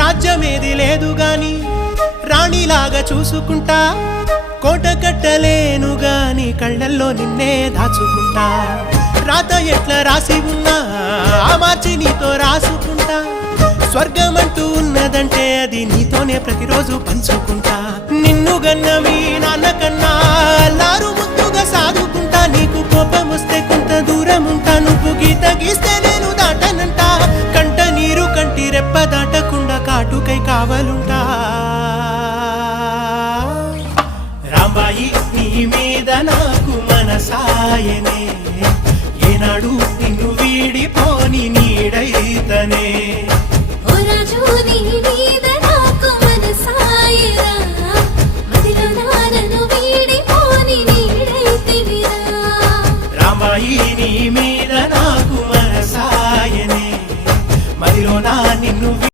రాజ్యమేది లేదు గాని రాణిలాగా చూసుకుంటా, కోట కట్టలేను గాని కళ్ళల్లో నిన్నే దాచుకుంటా. రాత ఎట్లా రాసి ఉన్నా ఆ మార్చి నీతో రాసుకుంటా. స్వర్గమంటూ ఉన్నదంటే అది నీతోనే ప్రతిరోజు పంచుకుంటా. నిన్ను గన్న మీ నాన్న కన్నా అల్లారు ముద్దుగా సాదుకుంటా. నీకు కోపం వస్తే కొంత దూరం ఉంటా, నువ్వు గీత గీస్తే నేను దాటనంట. కంట నీరు కంటి రెప్ప దాటకుండా కాటుకై కావలుంటా. రాంబాయి నీ మీద నాకు మనసాయనే, ఏనాడు నిన్ను వీడిపోని నీడైతనే.